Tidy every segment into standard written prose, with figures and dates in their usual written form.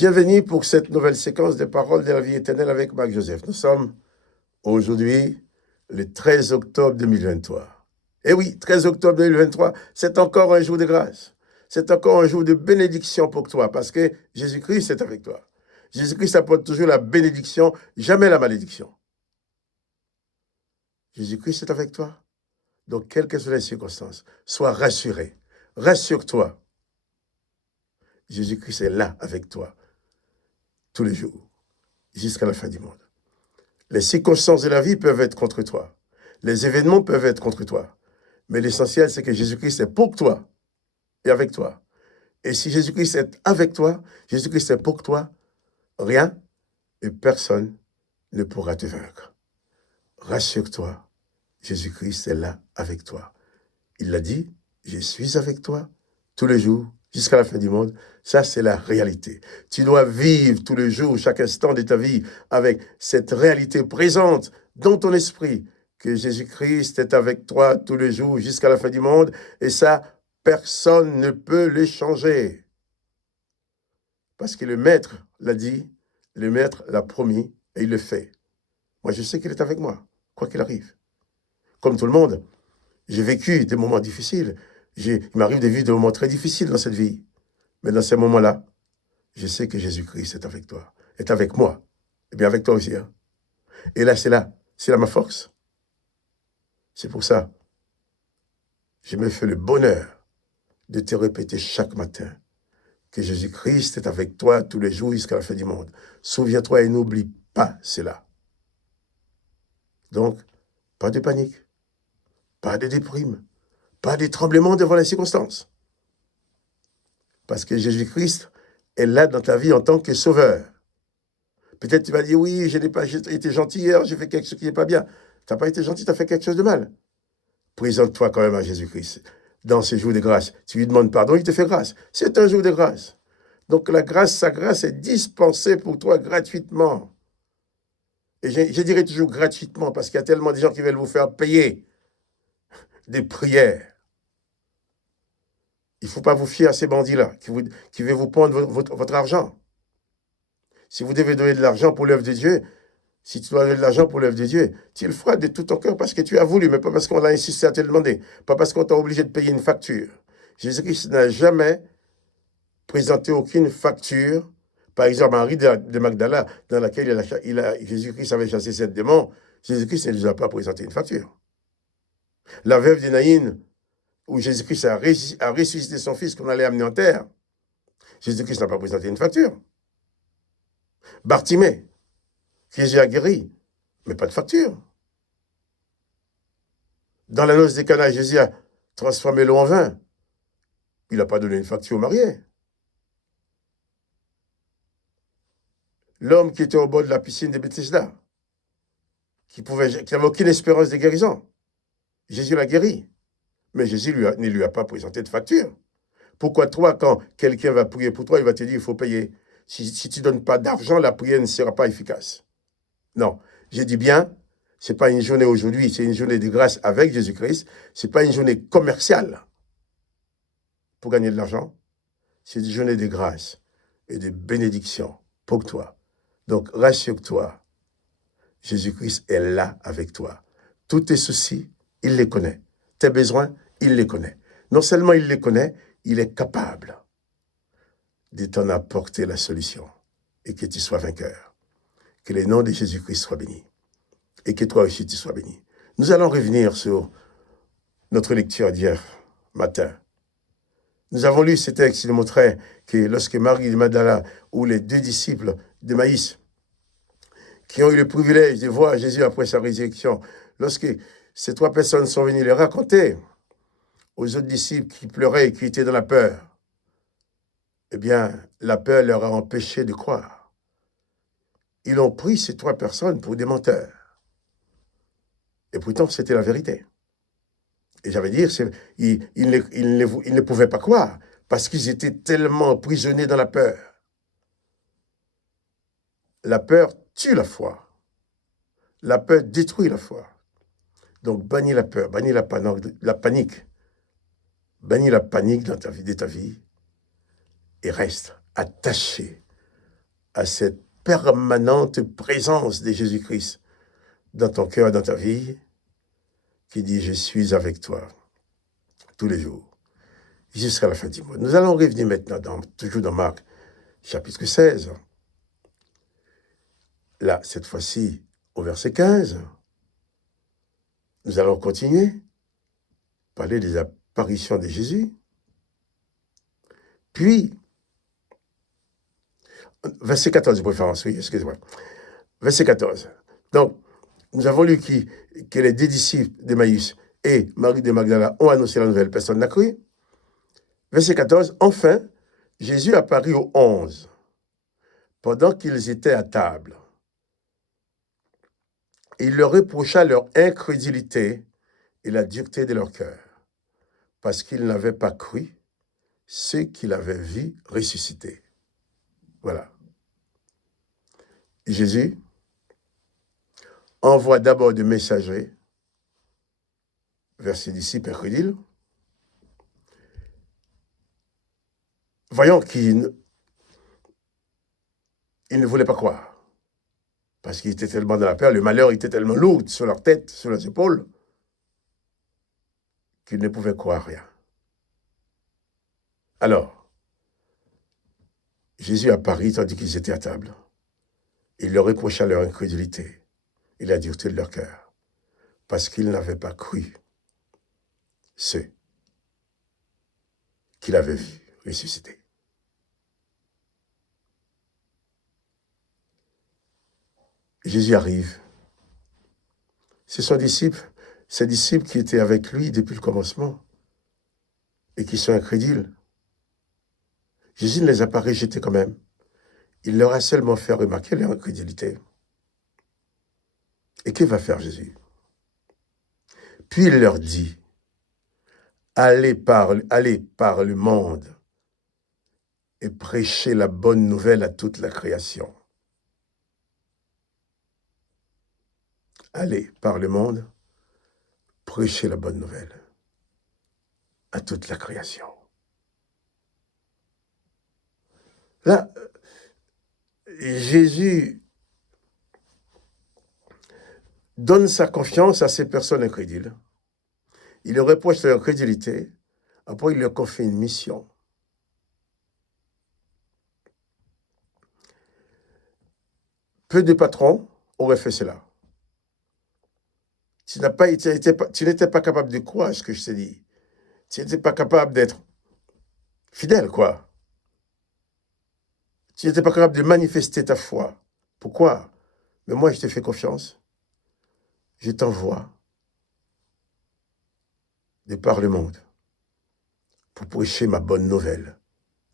Bienvenue pour cette nouvelle séquence des paroles de la vie éternelle avec Marc Joseph. Nous sommes aujourd'hui le 13 octobre 2023. Et oui, 13 octobre 2023, c'est encore un jour de grâce. C'est encore un jour de bénédiction pour toi parce que Jésus-Christ est avec toi. Jésus-Christ apporte toujours la bénédiction, jamais la malédiction. Jésus-Christ est avec toi. Donc, quelles que soient les circonstances, sois rassuré. Rassure-toi. Jésus-Christ est là avec toi tous les jours, jusqu'à la fin du monde. Les circonstances de la vie peuvent être contre toi. Les événements peuvent être contre toi. Mais l'essentiel, c'est que Jésus-Christ est pour toi et avec toi. Et si Jésus-Christ est avec toi, Jésus-Christ est pour toi, rien et personne ne pourra te vaincre. Rassure-toi, Jésus-Christ est là avec toi. Il l'a dit, je suis avec toi tous les jours, jusqu'à la fin du monde. Ça, c'est la réalité. Tu dois vivre tous les jours, chaque instant de ta vie, avec cette réalité présente dans ton esprit, que Jésus-Christ est avec toi tous les jours, jusqu'à la fin du monde. Et ça, personne ne peut le changer. Parce que le Maître l'a dit, le Maître l'a promis, et il le fait. Moi, je sais qu'il est avec moi, quoi qu'il arrive. Comme tout le monde, j'ai vécu des moments difficiles. Il m'arrive de vivre des moments très difficiles dans cette vie. Mais dans ces moments-là, je sais que Jésus-Christ est avec toi, est avec moi, et bien avec toi aussi. Hein. Et là, c'est là ma force. C'est pour ça, je me fais le bonheur de te répéter chaque matin que Jésus-Christ est avec toi tous les jours jusqu'à la fin du monde. Souviens-toi et n'oublie pas cela. Donc, pas de panique, pas de déprime, pas de tremblement devant les circonstances. Parce que Jésus-Christ est là dans ta vie en tant que sauveur. Peut-être tu vas dire, oui, je n'ai pas été gentil hier, j'ai fait quelque chose qui n'est pas bien. Tu n'as pas été gentil, tu as fait quelque chose de mal. Présente-toi quand même à Jésus-Christ. Dans ces jours de grâce, tu lui demandes pardon, il te fait grâce. C'est un jour de grâce. Donc la grâce, sa grâce est dispensée pour toi gratuitement. Et je dirais toujours gratuitement, parce qu'il y a tellement de gens qui veulent vous faire payer des prières. Il ne faut pas vous fier à ces bandits-là, qui veulent vous prendre votre argent. Si vous devez donner de l'argent pour l'œuvre de Dieu, si tu dois donner de l'argent pour l'œuvre de Dieu, tu le feras de tout ton cœur parce que tu as voulu, mais pas parce qu'on l'a insisté à te demander, pas parce qu'on t'a obligé de payer une facture. Jésus-Christ n'a jamais présenté aucune facture. Par exemple, Henri de Magdala, dans laquelle Jésus-Christ avait chassé 7 démons, Jésus-Christ ne lui a pas présenté une facture. La veuve de Naïn, où Jésus-Christ a ressuscité son fils qu'on allait amener en terre, Jésus-Christ n'a pas présenté une facture. Bartimée, Jésus a guéri, mais pas de facture. Dans la noce des Cana, Jésus a transformé l'eau en vin. Il n'a pas donné une facture au marié. L'homme qui était au bord de la piscine de Bethesda, qui n'avait aucune espérance de guérison, Jésus l'a guéri. Mais Jésus ne lui a pas présenté de facture. Pourquoi toi, quand quelqu'un va prier pour toi, il va te dire il faut payer. Si tu ne donnes pas d'argent, la prière ne sera pas efficace. Non, je dis bien, ce n'est pas une journée aujourd'hui, c'est une journée de grâce avec Jésus-Christ. Ce n'est pas une journée commerciale pour gagner de l'argent. C'est une journée de grâce et de bénédiction pour toi. Donc, rassure-toi, Jésus-Christ est là avec toi. Tous tes soucis, il les connaît. Tes besoins, il les connaît. Non seulement il les connaît, il est capable de t'en apporter la solution et que tu sois vainqueur. Que le nom de Jésus-Christ soit béni et que toi aussi tu sois béni. Nous allons revenir sur notre lecture d'hier matin. Nous avons lu ce texte qui nous montrait que lorsque Marie de Magdala ou les 2 disciples de Maïs qui ont eu le privilège de voir Jésus après sa résurrection, lorsque ces 3 personnes sont venues les raconter aux autres disciples qui pleuraient et qui étaient dans la peur, eh bien, la peur leur a empêché de croire. Ils ont pris ces 3 personnes pour des menteurs. Et pourtant, c'était la vérité. Et j'avais dit, ils ne pouvaient pas croire parce qu'ils étaient tellement emprisonnés dans la peur. La peur tue la foi. La peur détruit la foi. Donc, bannis la peur, bannis la panique. Bannis la panique dans ta vie et reste attaché à cette permanente présence de Jésus-Christ dans ton cœur, dans ta vie, qui dit « Je suis avec toi tous les jours, jusqu'à la fin du mois ». Nous allons revenir maintenant, toujours dans Marc, chapitre 16. Là, cette fois-ci, au verset 15, nous allons continuer, parler des apparitions de Jésus. Puis, verset 14 de préférence, oui, excusez-moi. Verset 14. Donc, nous avons lu que les 2 disciples d'Emmaüs et Marie de Magdala ont annoncé la nouvelle, personne n'a cru. Verset 14. Enfin, Jésus apparut aux 11, pendant qu'ils étaient à table. Il leur reprocha leur incrédulité et la dureté de leur cœur, parce qu'ils n'avaient pas cru ceux qu'il avait vus ressusciter. Voilà. Jésus envoie d'abord des messagers vers ses disciples incrédules, voyant qu'ils ne voulaient pas croire, parce qu'ils étaient tellement dans la peur, le malheur était tellement lourd sur leur tête, sur leurs épaules, qu'ils ne pouvaient croire rien. Alors, Jésus apparut tandis qu'ils étaient à table. Il leur reprocha leur incrédulité et la dureté de leur cœur, parce qu'ils n'avaient pas cru ceux qu'il avait vus ressusciter. Jésus arrive. C'est ses disciples qui étaient avec lui depuis le commencement et qui sont incrédules. Jésus ne les a pas rejetés quand même. Il leur a seulement fait remarquer leur incrédulité. Et que va faire Jésus? Puis il leur dit, allez par le monde et prêchez la bonne nouvelle à toute la création. Allez par le monde, prêchez la bonne nouvelle à toute la création. Là, Jésus donne sa confiance à ces personnes incrédules. Il leur reproche leur incrédulité. Après, il leur confie une mission. Peu de patrons auraient fait cela. Tu n'étais pas capable de croire ce que je t'ai dit. Tu n'étais pas capable d'être fidèle, quoi. Tu n'étais pas capable de manifester ta foi. Pourquoi? Mais moi, je te fais confiance. Je t'envoie de par le monde pour prêcher ma bonne nouvelle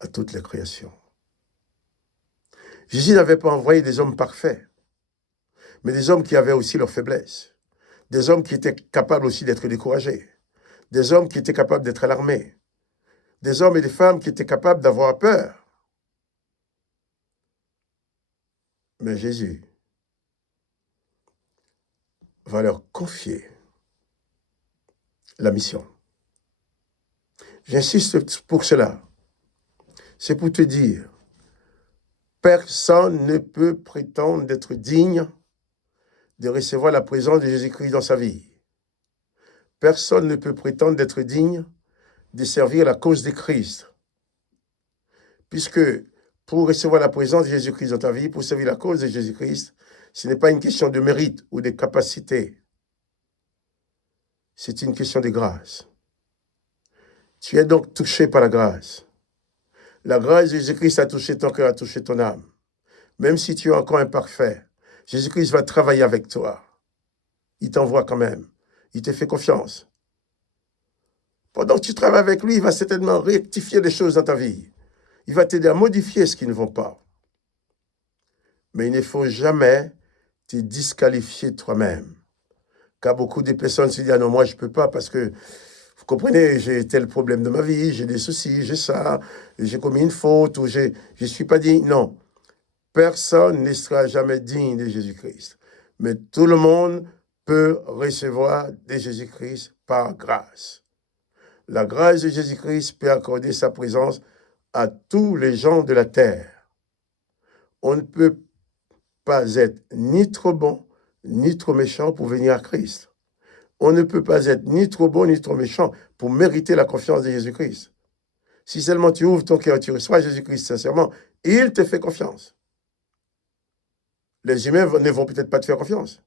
à toutes les créations. Jésus n'avait pas envoyé des hommes parfaits, mais des hommes qui avaient aussi leurs faiblesses, des hommes qui étaient capables aussi d'être découragés, des hommes qui étaient capables d'être alarmés, des hommes et des femmes qui étaient capables d'avoir peur. Mais Jésus va leur confier la mission. J'insiste pour cela. C'est pour te dire, personne ne peut prétendre d'être digne de recevoir la présence de Jésus-Christ dans sa vie. Personne ne peut prétendre d'être digne de servir la cause de Christ. Puisque pour recevoir la présence de Jésus-Christ dans ta vie, pour servir la cause de Jésus-Christ, ce n'est pas une question de mérite ou de capacité. C'est une question de grâce. Tu es donc touché par la grâce. La grâce de Jésus-Christ a touché ton cœur, a touché ton âme. Même si tu es encore imparfait, Jésus-Christ va travailler avec toi. Il t'envoie quand même. Il te fait confiance. Pendant que tu travailles avec lui, il va certainement rectifier les choses dans ta vie. Il va t'aider à modifier ce qui ne va pas. Mais il ne faut jamais te disqualifier toi-même. Car beaucoup de personnes se disent, ah non, moi je ne peux pas parce que, vous comprenez, j'ai tel problème de ma vie, j'ai des soucis, j'ai ça, j'ai commis une faute, ou je ne suis pas digne. Non, personne ne sera jamais digne de Jésus-Christ. Mais tout le monde peut recevoir de Jésus-Christ par grâce. La grâce de Jésus-Christ peut accorder sa présence à tous les gens de la terre. On ne peut pas être ni trop bon, ni trop méchant pour venir à Christ. On ne peut pas être ni trop bon, ni trop méchant pour mériter la confiance de Jésus-Christ. Si seulement tu ouvres ton cœur, tu reçois Jésus-Christ sincèrement, il te fait confiance. Les humains ne vont peut-être pas te faire confiance,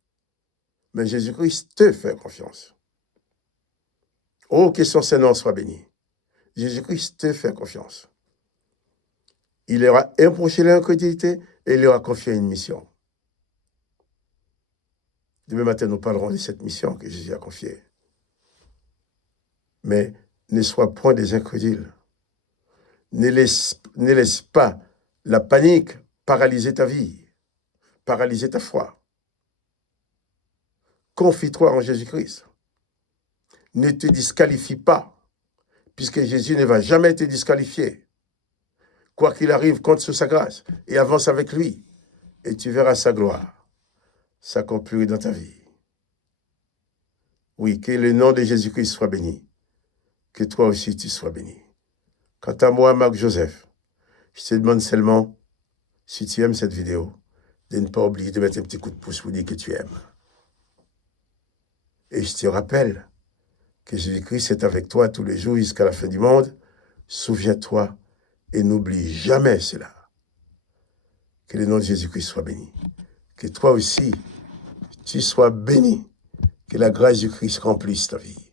mais Jésus-Christ te fait confiance. Oh, que son Saint-Nom soit béni. Jésus-Christ te fait confiance. Il leur a imposé l'incrédulité et il leur a confié une mission. Demain matin, nous parlerons de cette mission que Jésus a confiée. Mais ne sois point des incrédules. Ne laisse pas la panique paralyser ta vie, paralyser ta foi. Confie-toi en Jésus-Christ. Ne te disqualifie pas, puisque Jésus ne va jamais te disqualifier. Quoi qu'il arrive, compte sur sa grâce et avance avec lui. Et tu verras sa gloire s'accomplir dans ta vie. Oui, que le nom de Jésus-Christ soit béni. Que toi aussi tu sois béni. Quant à moi, Marc Joseph, je te demande seulement, si tu aimes cette vidéo, de ne pas oublier de mettre un petit coup de pouce pour dire que tu aimes. Et je te rappelle que Jésus-Christ est avec toi tous les jours jusqu'à la fin du monde. Souviens-toi et n'oublie jamais cela. Que le nom de Jésus-Christ soit béni. Que toi aussi, tu sois béni. Que la grâce du Christ remplisse ta vie.